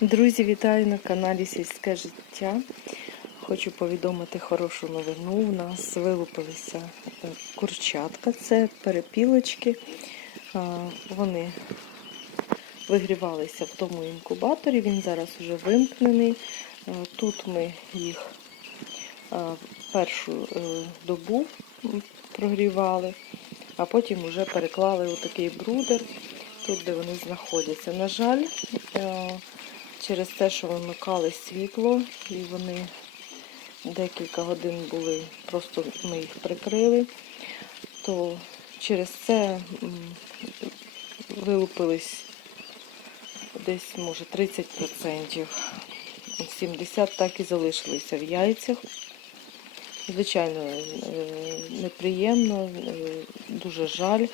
Друзі, вітаю на каналі Сільське життя. Хочу повідомити хорошу новину. У нас вилупилися е, курчатка, це перепілочки. Вони вигрівалися в тому інкубаторі, він зараз вже вимкнений. Е, Тут ми їх е, першу добу прогрівали, а потім вже переклали у такий брудер, тут де вони знаходяться. На жаль, е, через те, що вимикали світло, і вони декілька годин були, просто ми їх прикрили, то через це вилупились десь, може, 30%. 70 так і залишилися в яйцях. Звичайно, е, неприємно, е, дуже жаль.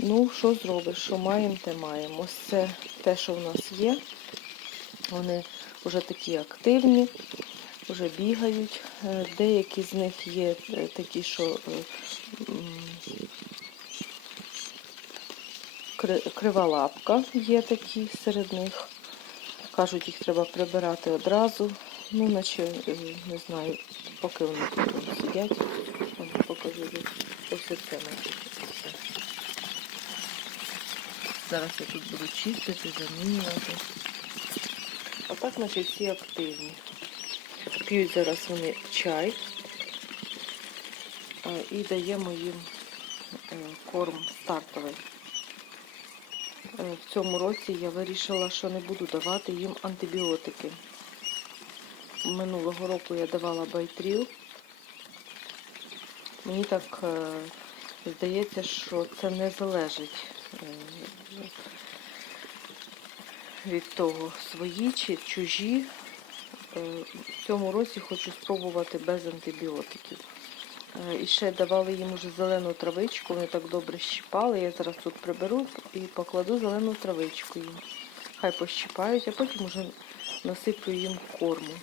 Ну, що зробиш, що маємо, те маємо. Ось це те, що в нас є. Вони вже такі активні, вже бігають. Е, Деякі з них є е, такі, що е, крива лапка є такі серед них. Кажуть, їх треба прибирати одразу. Ну, наче, не знаю, поки вони тут сидять, покажу. Ось це наче. Зараз я тут буду чистити, замінювати. А так, наче всі активні. П'ють зараз вони чай і даємо їм е, корм стартовий. Е, В цьому році я вирішила, що не буду давати їм антибіотики. Минулого року я давала байтріл. Мені так е, здається, що це не залежить е, від того, свої чи чужі. Е, В цьому році хочу спробувати без антибіотиків. Е, І ще давали їм уже зелену травичку, вони так добре щипали. Я зараз тут приберу і покладу зелену травичку їм. Хай пощипають, а потім уже насиплю їм корму.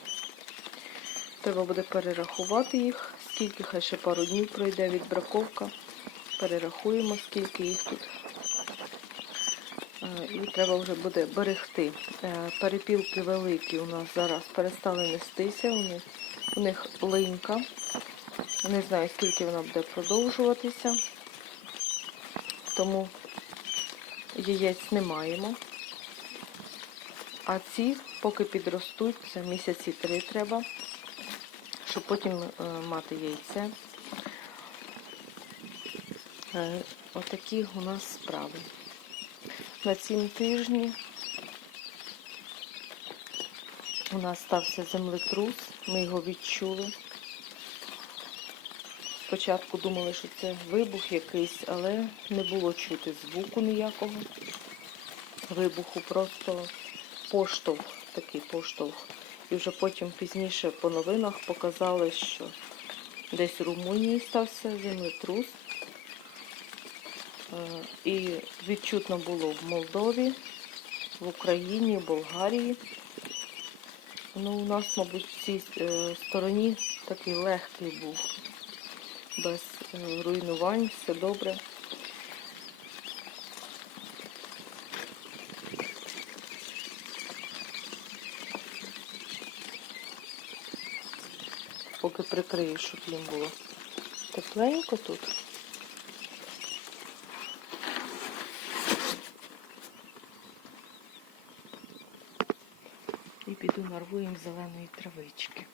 Треба буде перерахувати їх, скільки хай ще пару днів пройде відбраковка. Перерахуємо, скільки їх тут. Е, І треба вже буде берегти. Е, Перепілки великі у нас зараз перестали нестися. У них, у них линька. Не знаю, скільки вона буде продовжуватися. Тому яєць не маємо. А ці, поки підростуть, це місяці три треба, щоб потім е, мати яйце. Отакі у нас справи. На цім тижні у нас стався землетрус, ми його відчули. Спочатку думали, що це вибух якийсь, але не було чути звуку ніякого. Вибуху, просто поштовх, такий поштовх. І вже потім пізніше по новинах показали, що десь в Румунії стався землетрус. Е, І відчутно було в Молдові, в Україні, в Болгарії. Ну, у нас, мабуть, в цій е, стороні такий легкий був, без е, руйнувань, все добре. Поки прикрию, щоб їм було тепленько тут. Піду нарву їм зеленої травички.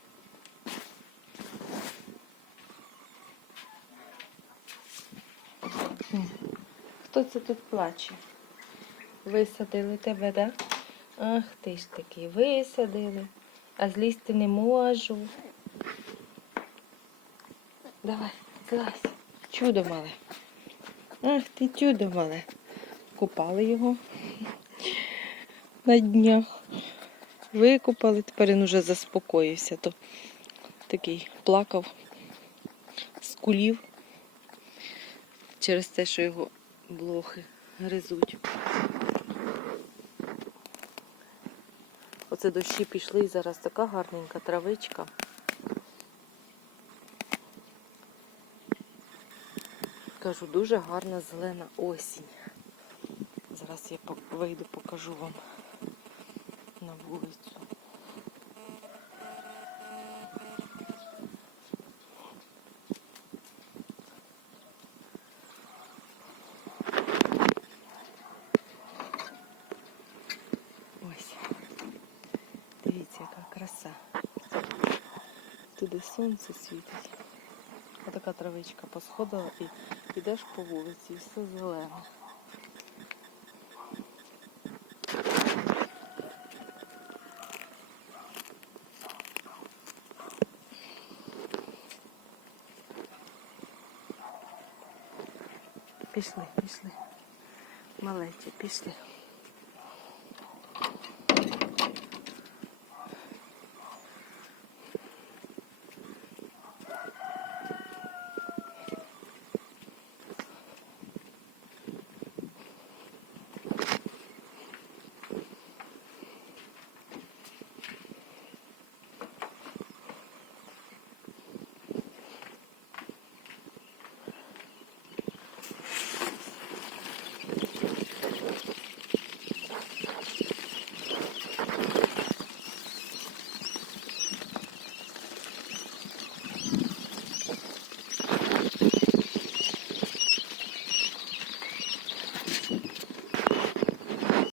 Хто це тут плаче? Висадили тебе, так? Да? Ах ти ж таки, висадили, а злізти не можу. Давай, злазь. Чудо мале. Ах ти чудо мале. Купали його на днях. Викупали, тепер він уже заспокоївся, то такий плакав, скулів через те, що його блохи гризуть. Оце дощі пішли і зараз така гарненька травичка. Кажу, дуже гарна зелена осінь. Зараз я вийду, покажу вам. На вулицю. Ось. Дивіться, яка краса. Туди сонце світить. Отака травичка посходила і йдеш по вулиці, і все зелено. Пішли, пішли. Малечі, пішли.